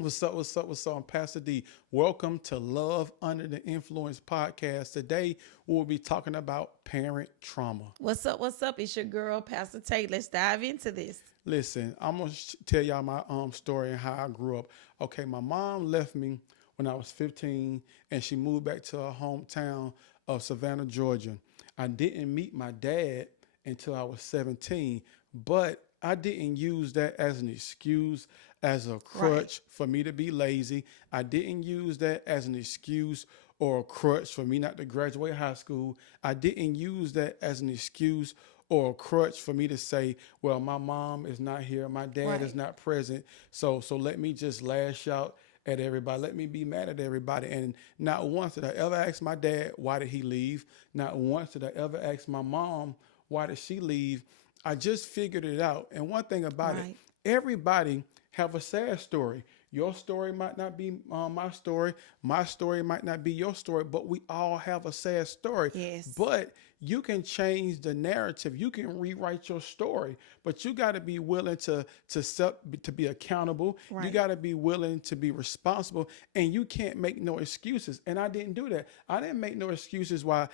What's up? What's up? What's up? I'm Pastor D. Welcome to Love Under the Influence podcast. Today we'll be talking about parent trauma. What's up? What's up? It's your girl, Pastor Tate. Let's dive into this. Listen, I'm gonna tell y'all my story and how I grew up. Okay, my mom left me when I was 15, and she moved back to her hometown of Savannah, Georgia. I didn't meet my dad until I was 17, but I didn't use that as an excuse, as a Right. crutch for me to be lazy. I didn't use that as an excuse or a crutch for me not to graduate high school. I didn't use that as an excuse or a crutch for me to say, well, my mom is not here, my dad is Right. not present, so let me just lash out at everybody. Let me be mad at everybody. And not once did I ever ask my dad why did he leave. Not once did I ever ask my mom why did she leave. I just figured it out. And one thing about it, Right. everybody have a sad story. Your story might not be my story. My story might not be your story, but we all have a sad story. Yes. But you can change the narrative. You can rewrite your story, but you got to be willing to be accountable. You Right. got to be willing to be responsible, and you can't make no excuses. And I didn't do that. I didn't make no excuses why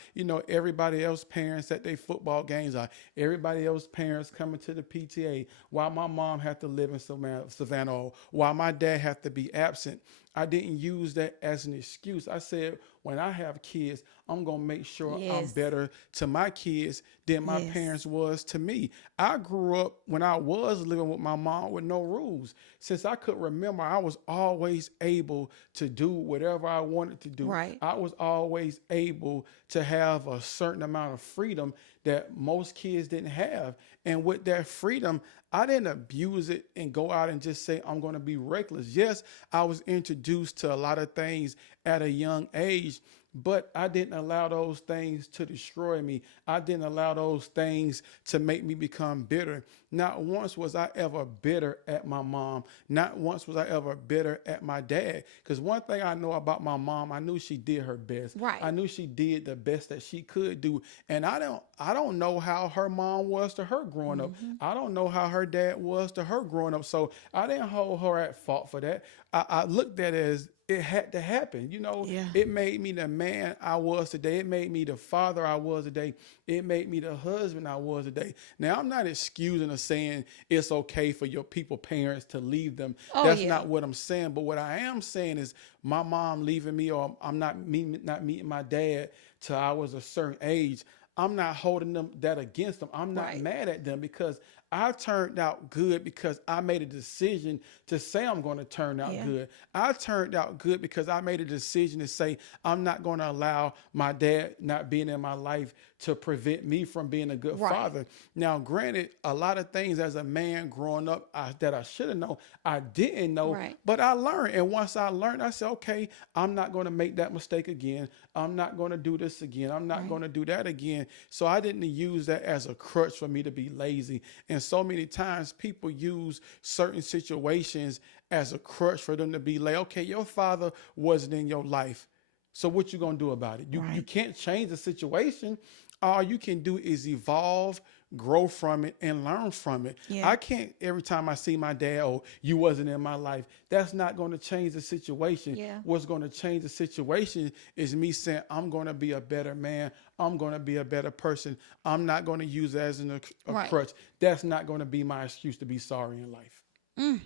everybody else parents at their football games are, everybody else parents coming to the PTA, why my mom had to live in Savannah, or why my dad had to be absent. I didn't use that as an excuse. I said, when I have kids, I'm going to make sure I'm Yes. better to my kids than my Yes. parents was to me. I grew up when I was living with my mom with no rules. Since I could remember, I was always able to do whatever I wanted to do. Right. I was always able to have a certain amount of freedom that most kids didn't have. And with that freedom, I didn't abuse it and go out and just say, I'm going to be reckless. Yes, I was introduced to a lot of things at a young age, but I didn't allow those things to destroy me. I didn't allow those things to make me become bitter. Not once was I ever bitter at my mom. Not once was I ever bitter at my dad. Because one thing I know about my mom, I knew she did her best. I Right. knew she did the best that she could do. And I don't know how her mom was to her growing up. Mm-hmm. I don't know how her dad was to her growing up. So I didn't hold her at fault for that. I looked at it as it had to happen. Yeah. It made me the man I was today. It made me the father I was today. It made me the husband I was today. Now, I'm not excusing or saying it's okay for your parents to leave them. Oh That's yeah. not what I'm saying. But what I am saying is my mom leaving me, or I'm not meeting my dad till I was a certain age. I'm not holding them that against them. I'm not Right. mad at them because I turned out good because I made a decision to say I'm going to turn out Yeah. good. I turned out good because I made a decision to say I'm not going to allow my dad not being in my life to prevent me from being a good Right. father. Now, granted, a lot of things as a man growing up that I should have known, I didn't know, Right. but I learned. And once I learned, I said, okay, I'm not going to make that mistake again. I'm not going to do this again. I'm not Right. going to do that again. So I didn't use that as a crutch for me to be lazy. And so many times people use certain situations as a crutch for them to be like, okay, your father wasn't in your life. So what you gonna do about it? You Right. can't change the situation. All you can do is evolve, grow from it, and learn from it. Yeah. I can't every time I see my dad, oh, you wasn't in my life. That's not going to change the situation. Yeah. What's going to change the situation is me saying, I'm going to be a better man. I'm going to be a better person. I'm not going to use it as a Right. crutch. That's not going to be my excuse to be sorry in life. Mm.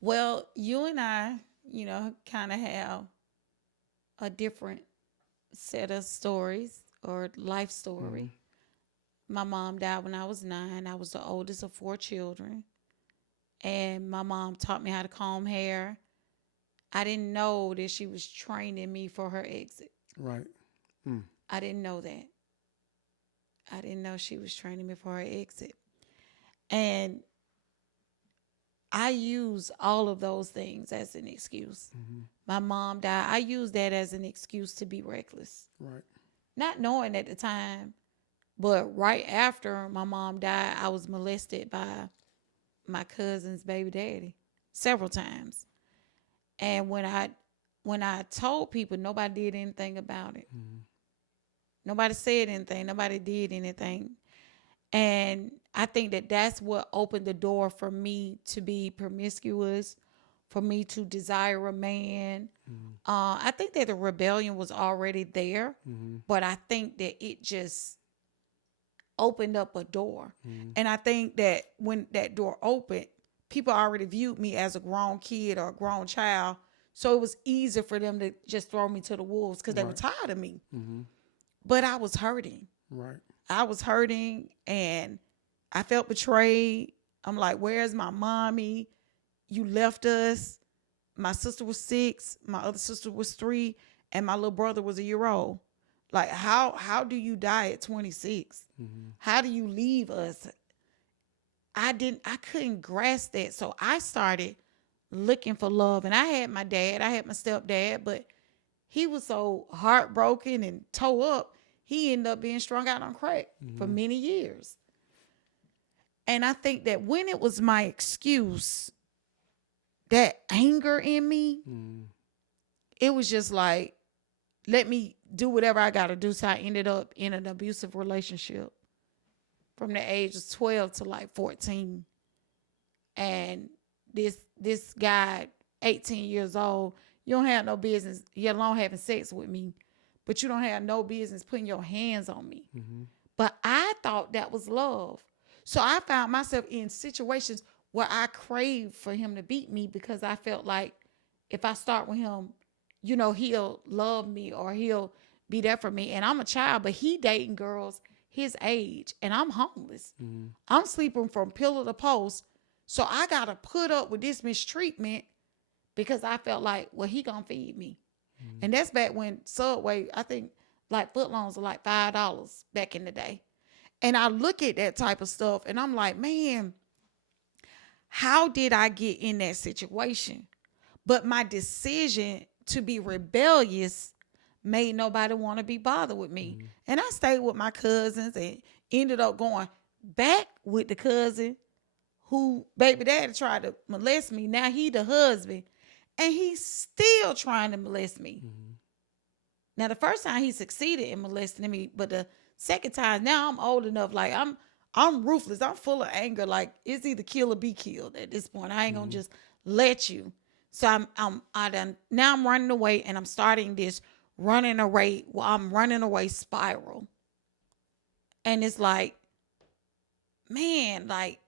Well, you and I, kind of have a different set of stories or life Hmm. story. My mom died when I was 9. I was the oldest of 4 children. And my mom taught me how to comb hair. I didn't know that she was training me for her exit. Right. Mm. I didn't know that. I didn't know she was training me for her exit. And I use all of those things as an excuse. Hmm. My mom died. I use that as an excuse to be reckless. Right. Not knowing at the time, but right after my mom died, I was molested by my cousin's baby daddy several times. And when I told people, nobody did anything about it. Hmm. Nobody said anything. Nobody did anything. And I think that that's what opened the door for me to be promiscuous for me to desire a man. I think that the rebellion was already there, but I think that it just opened up a door. And I think that when that door opened, people already viewed me as a grown kid or a grown child. So it was easier for them to just throw me to the wolves because they were tired of me. But I was hurting. Right. I was hurting and I felt betrayed. I'm like, where's my mommy? You left us. My sister was 6, my other sister was 3, and my little brother was a year old. Like, how do you die at 26? How do you leave us? I couldn't grasp that. So I started looking for love. And I had my dad, I had my stepdad, but he was so heartbroken and tore up, he ended up being strung out on crack for many years. And I think that when it was my excuse, that anger in me, it was just like, let me do whatever I got to do. So I ended up in an abusive relationship from the age of 12 to like 14. And this guy, 18 years old, you don't have no business, you alone having sex with me, but you don't have no business putting your hands on me. But I thought that was love. So I found myself in situations where I craved for him to beat me because I felt like if I start with him, you know, he'll love me or he'll be there for me. And I'm a child, but he dating girls his age and I'm homeless. I'm sleeping from pillar to post. So I got to put up with this mistreatment because I felt like, well, he gonna feed me. And that's back when Subway, I think like footlongs were like $5 back in the day. And I look at that type of stuff and I'm like, man, how did I get in that situation? But my decision to be rebellious made nobody want to be bothered with me. And I stayed with my cousins and ended up going back with the cousin who baby daddy tried to molest me. Now he the husband and he's still trying to molest me. Now the first time he succeeded in molesting me, but the second time, now I'm old enough, like I'm ruthless. I'm full of anger. Like it's either kill or be killed at this point. I ain't gonna just let you. So now I'm running away and I'm starting this running away spiral. And it's like, man, like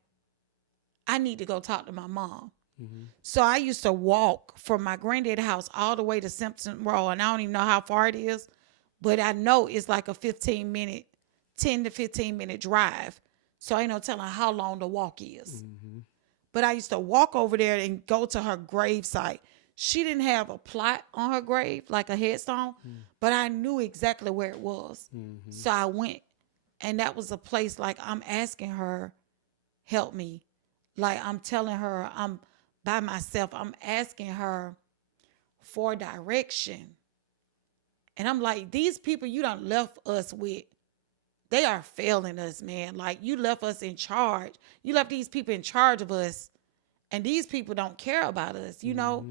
I need to go talk to my mom. So I used to walk from my granddad's house all the way to Simpson Road. And I don't even know how far it is, but I know it's like a 10 to 15 minute drive. So I ain't no telling how long the walk is. But I used to walk over there and go to her grave site. She didn't have a plot on her grave, like a headstone, but I knew exactly where it was. So I went, and that was a place like I'm asking her, help me. Like I'm telling her I'm by myself. I'm asking her for direction. And I'm like, these people you done left us with, they are failing us, man. Like you left us in charge. You left these people in charge of us. And these people don't care about us, you know?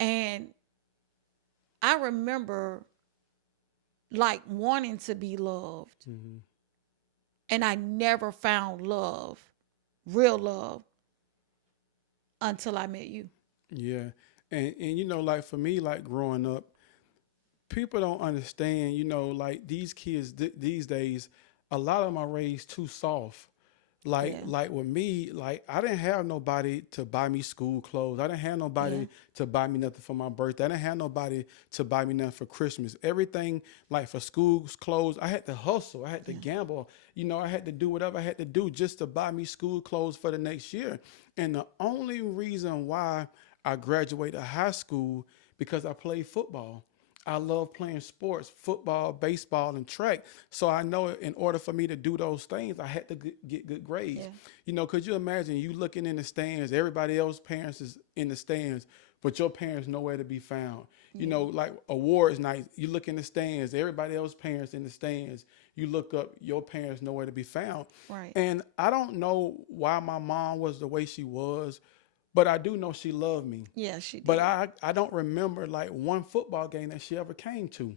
And I remember like wanting to be loved. And I never found love, real love, until I met you. Yeah. And you know, like for me, like growing up, people don't understand, you know, like these kids these days, a lot of them are raised too soft. Like with me, like I didn't have nobody to buy me school clothes. I didn't have nobody to buy me nothing for my birthday. I didn't have nobody to buy me nothing for Christmas. Everything like for school's clothes, I had to hustle. I had to gamble. You know, I had to do whatever I had to do just to buy me school clothes for the next year. And the only reason why I graduated high school because I played football. I love playing sports, football, baseball, and track. So I know in order for me to do those things, I had to get good grades. You know, could you imagine you looking in the stands, everybody else's parents is in the stands, but your parents nowhere to be found. You know, like awards night, you look in the stands, everybody else's parents in the stands. You look up, your parents nowhere to be found. Right. And I don't know why my mom was the way she was, but I do know she loved me. Yeah, she did. But I don't remember like one football game that she ever came to.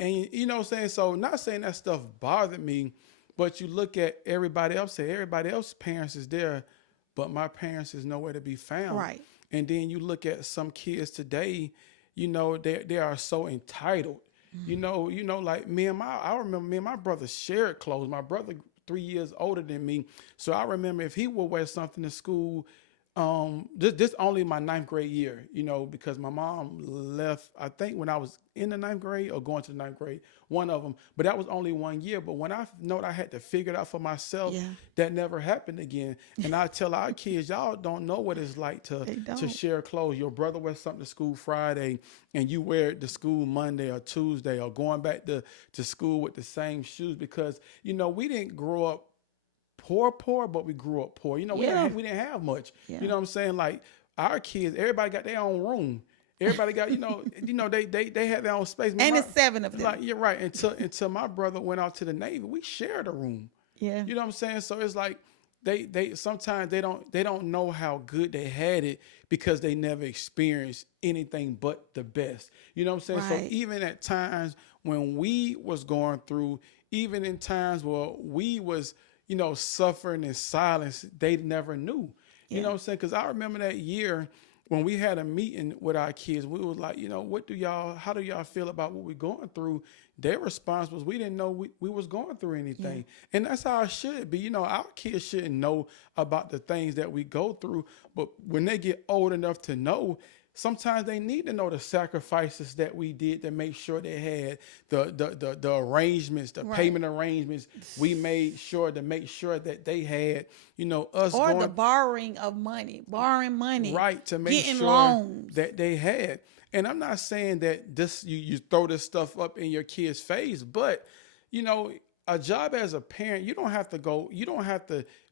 And you know what I'm saying? So not saying that stuff bothered me, but you look at everybody else, say everybody else's parents is there, but my parents is nowhere to be found. Right. And then you look at some kids today, they are so entitled. Like I remember me and my brother shared clothes. My brother 3 years older than me. So I remember if he would wear something to school, this only my ninth grade year, because my mom left, I think when I was in the ninth grade or going to the ninth grade, one of them, but that was only 1 year. But when I know I had to figure it out for myself, Yeah. that never happened again. And I tell our kids, y'all don't know what it's like to They to don't. share clothes. Your brother wears something to school Friday and you wear it to school Monday or Tuesday, or going back to school with the same shoes, because we didn't grow up poor, but we grew up poor. Yeah. We didn't have much. Yeah. You know what I'm saying? Like our kids, everybody got their own room. Everybody got, they had their own space. And it's 7 of them. Like, you're right. Until my brother went out to the Navy, we shared a room. Yeah. You know what I'm saying? So it's like they sometimes they don't know how good they had it because they never experienced anything but the best. You know what I'm saying? Right. So even at times when we was going through, even in times where we was, suffering in silence, they never knew. You know what I'm saying? Because I remember that year when we had a meeting with our kids, we was like, how do y'all feel about what we're going through? Their response was, we didn't know we was going through anything. Yeah. And that's how it should be. Our kids shouldn't know about the things that we go through. But when they get old enough to know, sometimes they need to know the sacrifices that we did to make sure they had the arrangements, the right. payment arrangements. We made sure to make sure that they had, us or the borrowing money, right, to make getting sure loans that they had. And I'm not saying that this you throw this stuff up in your kid's face, but a job as a parent, you don't have to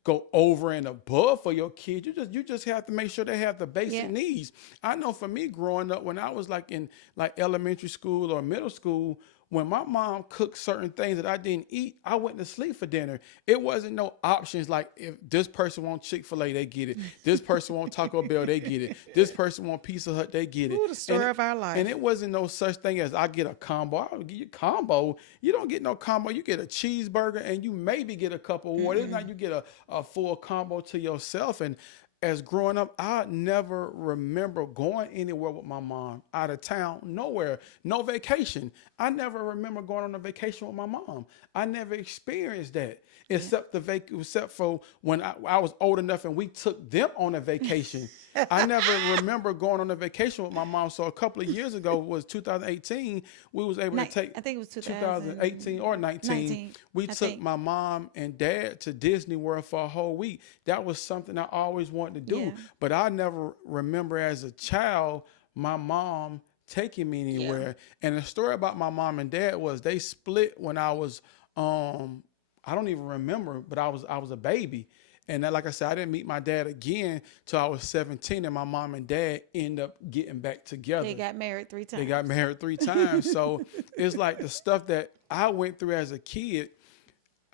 go over and above for your kids. You just have to make sure they have the basic needs. I know for me growing up, when I was in elementary school or middle school, when my mom cooked certain things that I didn't eat, I went to sleep for dinner. It wasn't no options like, if this person wants Chick-fil-A, they get it. This person wants Taco Bell, they get it. This person wants Pizza Hut, they get it. Ooh, the story of our life. And it wasn't no such thing as I get a combo. I'll give you a combo. You don't get no combo. You get a cheeseburger and you maybe get a cup of water. It's not you get a full combo to yourself. And as growing up, I never remember going anywhere with my mom, out of town, nowhere, no vacation. I never remember going on a vacation with my mom. I never experienced that, except except for when I was old enough and we took them on a vacation. I never remember going on a vacation with my mom. So a couple of years ago, was 2018, we was able to take, I think it was 2018 or 19. We took my mom and dad to Disney World for a whole week. That was something I always wanted to do. Yeah. But I never remember as a child my mom taking me anywhere. Yeah. And the story about my mom and dad was they split when I was I don't even remember, but I was a baby. And like I said, I didn't meet my dad again till I was 17, and my mom and dad ended up getting back together. They got married 3 times. So it's like the stuff that I went through as a kid,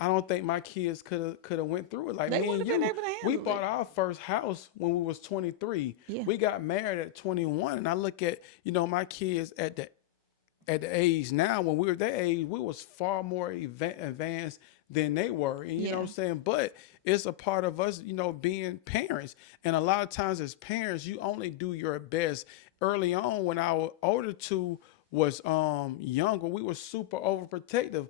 I don't think my kids could have went through it. Like they me and you, we it. bought our first house when we was 23. Yeah. We got married at 21, and I look at my kids at the age now. When we were that age, we was far more advanced than they were. And you know what I'm saying? But it's a part of us, being parents. And a lot of times as parents, you only do your best. Early on, when our older two was younger, we were super overprotective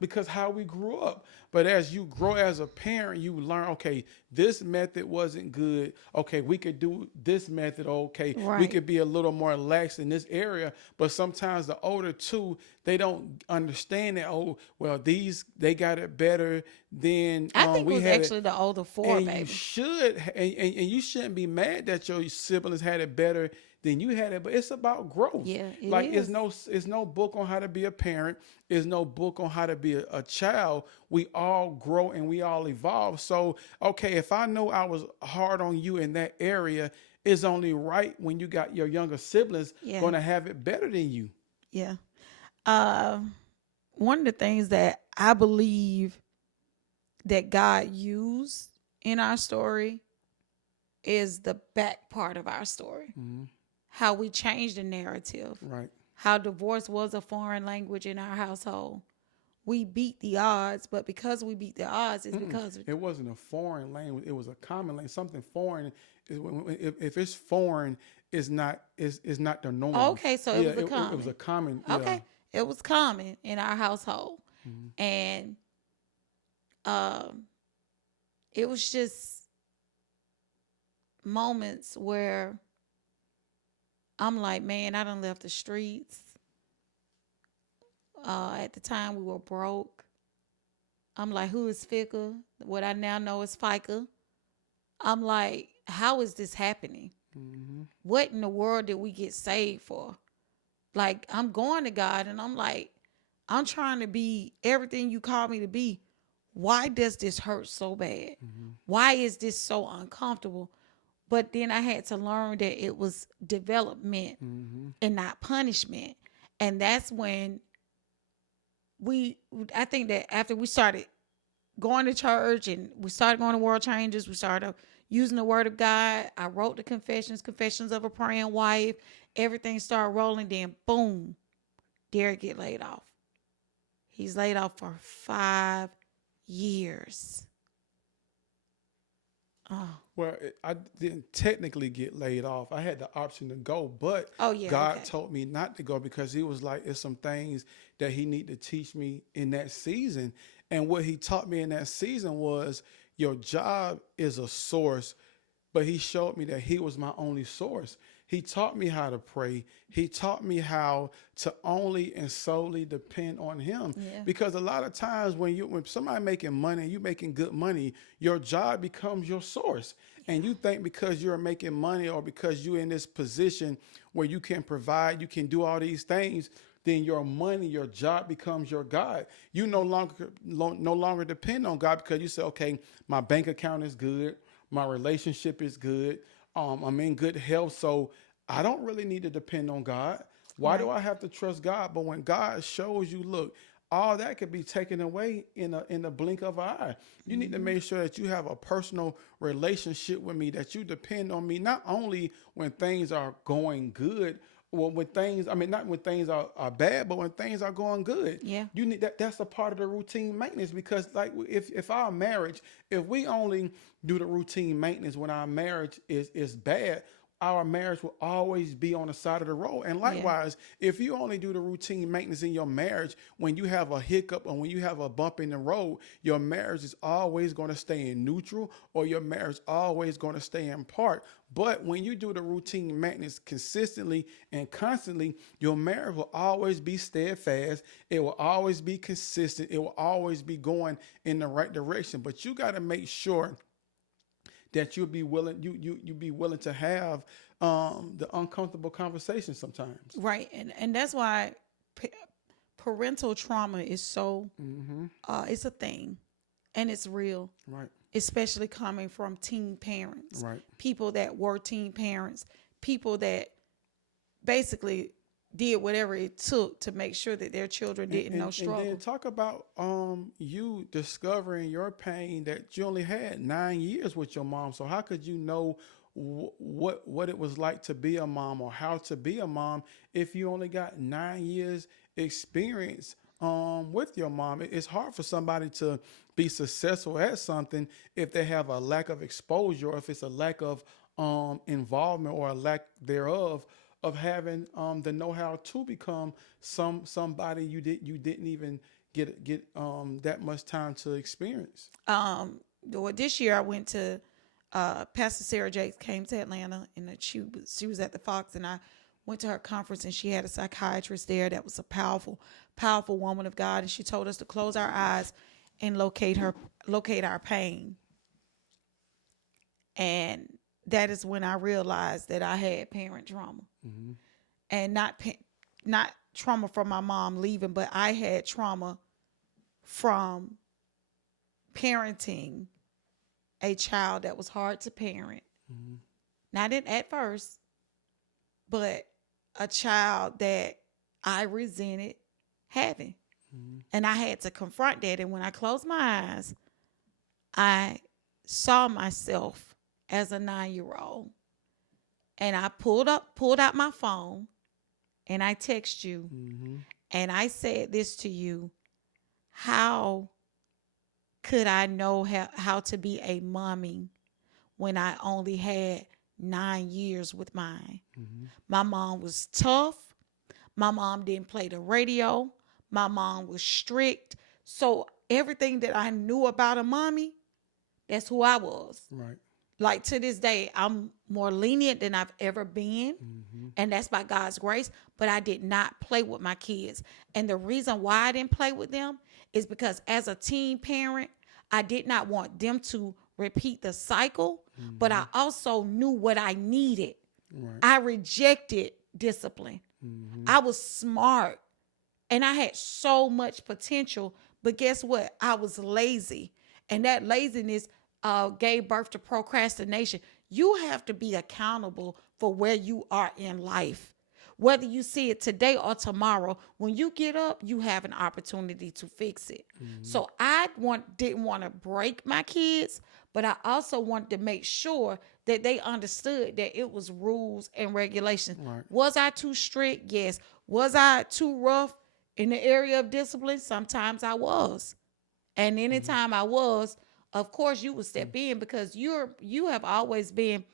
because how we grew up. But as you grow as a parent, you learn, okay, this method wasn't good. Okay, we could do this method. Okay, we could be a little more lax in this area. But sometimes the older two, they don't understand that. Oh, well, they got it better than I think we it was had actually the older 4, and baby. You should, and you shouldn't be mad that your siblings had it better than you had it, but it's about growth. Yeah, it's no book on how to be a parent. There's no book on how to be a child. We all grow and we all evolve. So, okay, if I know I was hard on you in that area, it's only right when you got your younger siblings going to have it better than you. Yeah. One of the things that I believe that God used in our story is the back part of our story. Mm-hmm. How we changed the narrative. Right. How divorce was a foreign language in our household. we beat the odds, but because we beat the odds, it's Mm-mm. because It wasn't a foreign language. It was a common language. Something foreign is if it's foreign, is not the norm. okay, so it Yeah, was a it was common. a common. Yeah. Okay, it was common in our household, Mm-hmm. and um, it was just moments where I'm like, man, I done left the streets. At the time, we were broke. I'm like, who is Fickle? What I now know is FICA. I'm like, how is this happening? Mm-hmm. What in the world did we get saved for? Like, I'm going to God and I'm like, I'm trying to be everything you call me to be. Why does this hurt so bad? Mm-hmm. Why is this so uncomfortable? But then I had to learn that it was development Mm-hmm. and not punishment. And that's when I think that after we started going to church and we started going to World Changers, we started using the Word of God. I wrote the Confessions of a Praying Wife. Everything started rolling. Then boom, Derek get laid off. He's laid off for 5 years. Oh, Well, I didn't technically get laid off. I had the option to go, but oh yeah, God okay. told me not to go because He was like, "It's some things that He need to teach me in that season." And what He taught me in that season was, your job is a source, but He showed me that He was my only source. He taught me how to pray. He taught me how to only and solely depend on Him. Yeah. Because a lot of times when somebody making money, you making good money, your job becomes your source. And you think because you're making money or because you're in this position where you can provide, you can do all these things, then your money, your job becomes your God. You no longer depend on God because you say, okay, my bank account is good, my relationship is good, I'm in good health, so I don't really need to depend on God. Why do Right. I have to trust God? But when God shows you, look, all that could be taken away in the blink of an eye. You need to Mm-hmm. make sure that you have a personal relationship with me, that you depend on me, not only when things are going good, well, when things, I mean, not when things are bad, but when things are going good. Yeah. You need that's a part of the routine maintenance because like if our marriage, if we only do the routine maintenance when our marriage is bad, our marriage will always be on the side of the road. And Yeah. likewise, if you only do the routine maintenance in your marriage when you have a hiccup or when you have a bump in the road, your marriage is always going to stay in neutral or your marriage always going to stay in part. But when you do the routine maintenance consistently and constantly, your marriage will always be steadfast. It will always be consistent. It will always be going in the right direction. But you got to make sure that you be willing to have the uncomfortable conversation sometimes. Right. And that's why pa- parental trauma is so Mm-hmm. it's a thing and it's real, Right. especially coming from teen parents, Right. people that were teen parents, people that basically did whatever it took to make sure that their children didn't know And then struggle. talk about you discovering your pain that you only had 9 years with your mom. So how could you know what it was like to be a mom or how to be a mom if you only got 9 years experience with your mom? It's hard for somebody to be successful at something if they have a lack of exposure, or if it's a lack of involvement or a lack thereof of having the know-how to become somebody you didn't even get that much time to experience. Well, this year I went to Pastor Sarah Jakes came to Atlanta and she was at the Fox and I went to her conference and she had a psychiatrist there that was a powerful woman of God, and she told us to close our eyes and locate our pain. And that is when I realized that I had parent trauma, Mm-hmm. and not trauma from my mom leaving, but I had trauma from parenting a child that was hard to parent. Mm-hmm. Not at first, but a child that I resented having. Mm-hmm. And I had to confront that. And when I closed my eyes, I saw myself as a 9-year-old. And I pulled out my phone and I text you Mm-hmm. and I said this to you. how could I know how to be a mommy when I only had 9 years with mine? Mm-hmm. My mom was tough. My mom didn't play the radio. My mom was strict. So everything that I knew about a mommy, that's who I was. Right. Like to this day, I'm more lenient than I've ever been. Mm-hmm. And that's by God's grace. But I did not play with my kids. And the reason why I didn't play with them is because as a teen parent, I did not want them to repeat the cycle. Mm-hmm. But I also knew what I needed. Right. I rejected discipline. Mm-hmm. I was smart and I had so much potential. But guess what? I was lazy. And that laziness gave birth to procrastination. You have to be accountable for where you are in life. Whether you see it today or tomorrow, when you get up, you have an opportunity to fix it. Mm-hmm. So didn't want to break my kids, but I also wanted to make sure that they understood that it was rules and regulations. Right. Was I too strict? Yes. Was I too rough in the area of discipline? Sometimes I was. And anytime I was, of course you would step in because you have always been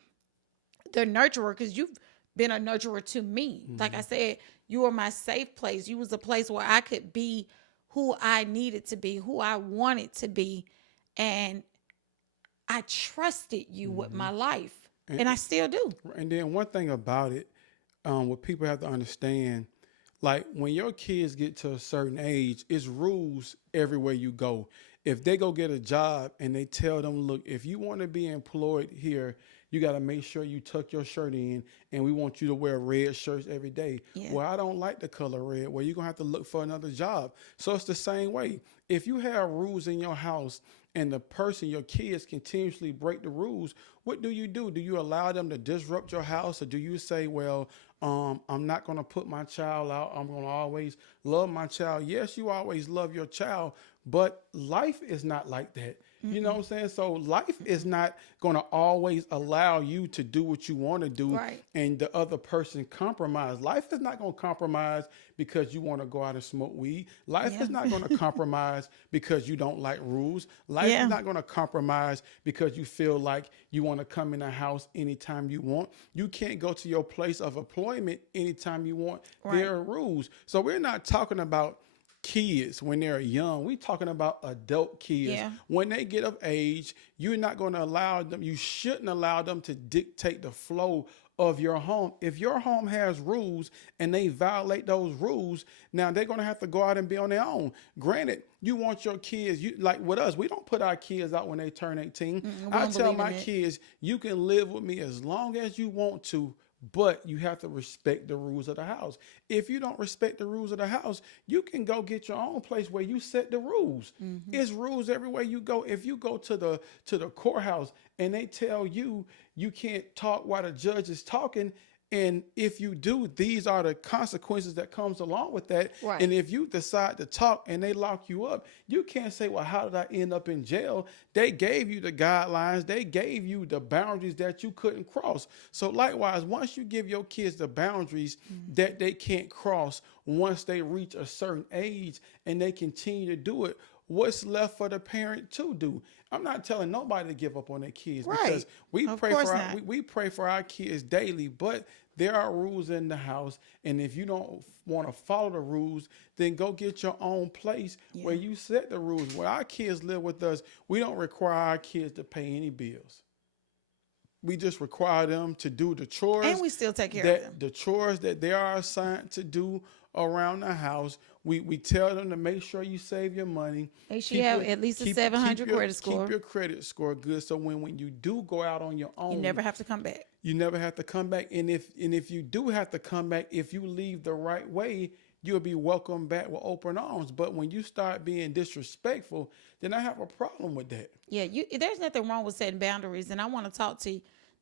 the nurturer because you've been a nurturer to me. Like I said, you were my safe place. You was a place where I could be who I needed to be, who I wanted to be. And I trusted you with my life. And I still do. And then one thing about it, what people have to understand, like when your kids get to a certain age, it's rules everywhere you go. If they go get a job and they tell them, look, if you want to be employed here, you got to make sure you tuck your shirt in and we want you to wear red shirts every day. Yeah. Well, I don't like the color red. Well, you're going to have to look for another job. So it's the same way. If you have rules in your house and your kids continuously break the rules, what do? Do you allow them to disrupt your house, or do you say, well, I'm not going to put my child out. I'm going to always love my child. Yes, you always love your child, but life is not like that. You know what I'm saying? So life is not going to always allow you to do what you want to do, Right. and the other person compromise. Life is not going to compromise because you want to go out and smoke weed. Life is not going to compromise because you don't like rules. Life is not going to compromise because you feel like you want to come in a house anytime you want. You can't go to your place of employment anytime you want. Right. There are rules. So we're not talking about kids when they're young. We're talking about adult kids. Yeah. When they get of age, you're not going to allow them, you shouldn't allow them to dictate the flow of your home. If your home has rules and they violate those rules, now they're going to have to go out and be on their own. Granted, you want your kids, like with us, we don't put our kids out when they turn 18. I tell my kids, you can live with me as long as you want to, but you have to respect the rules of the house. If you don't respect the rules of the house, you can go get your own place where you set the rules. It's rules everywhere you go. If you go to the courthouse and they tell you you can't talk while the judge is talking, and if you do, these are the consequences that comes along with that. Right. And if you decide to talk and they lock you up, you can't say, well, how did I end up in jail? They gave you the guidelines. They gave you the boundaries that you couldn't cross. So likewise, once you give your kids the boundaries that they can't cross, once they reach a certain age and they continue to do it, what's left for the parent to do? I'm not telling nobody to give up on their kids, because we pray for our kids daily, but there are rules in the house, and if you don't want to follow the rules, then go get your own place where you set the rules. Where our kids live with us, we don't require our kids to pay any bills. We just require them to do the chores, and we still take care of them. The chores that they are assigned to do around the house. We tell them to make sure you save your money. Make sure you have at least a 700 credit score. Keep your credit score good, so when you do go out on your own, you never have to come back. You never have to come back. And if you do have to come back, if you leave the right way, you'll be welcomed back with open arms. But when you start being disrespectful, then I have a problem with that. Yeah, there's nothing wrong with setting boundaries, and I want to talk to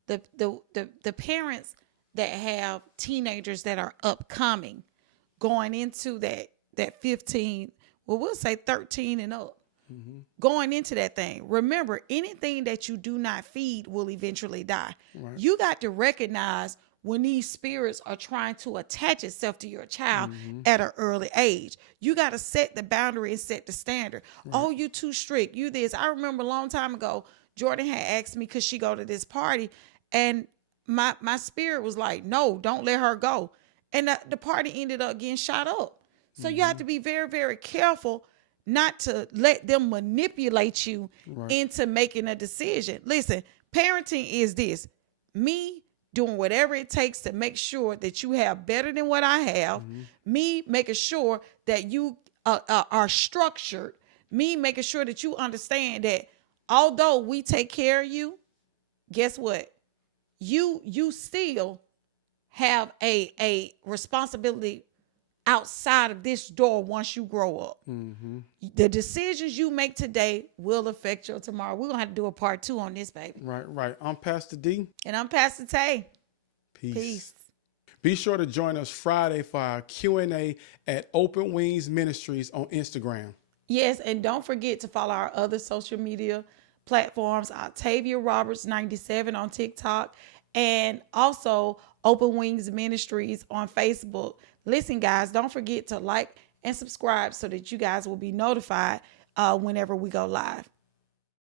the parents that have teenagers that are upcoming, going into that 15, well, we'll say 13 and up, going into that thing. Remember, anything that you do not feed will eventually die. Right. You got to recognize when these spirits are trying to attach itself to your child Mm-hmm. at an early age. You got to set the boundary and set the standard. Right. Oh, you too strict. You this. I remember a long time ago, Jordan had asked me, could she go to this party? And my spirit was like, no, don't let her go. And the party ended up getting shot up. So you have to be very, very careful not to let them manipulate you Right. into making a decision. Listen, parenting is this: me doing whatever it takes to make sure that you have better than what I have, me making sure that you are structured, me making sure that you understand that although we take care of you, guess what? You still have a responsibility outside of this door once you grow up. Mm-hmm. The decisions you make today will affect your tomorrow. We're going to have to do a part 2 on this, baby. Right, right. I'm Pastor D. And I'm Pastor Tay. Peace. Peace. Be sure to join us Friday for our Q&A at Open Wings Ministries on Instagram. Yes, and don't forget to follow our other social media platforms, Octavia Roberts 97 on TikTok, and also Open Wings Ministries on Facebook. Listen, guys, don't forget to like and subscribe so that you guys will be notified whenever we go live.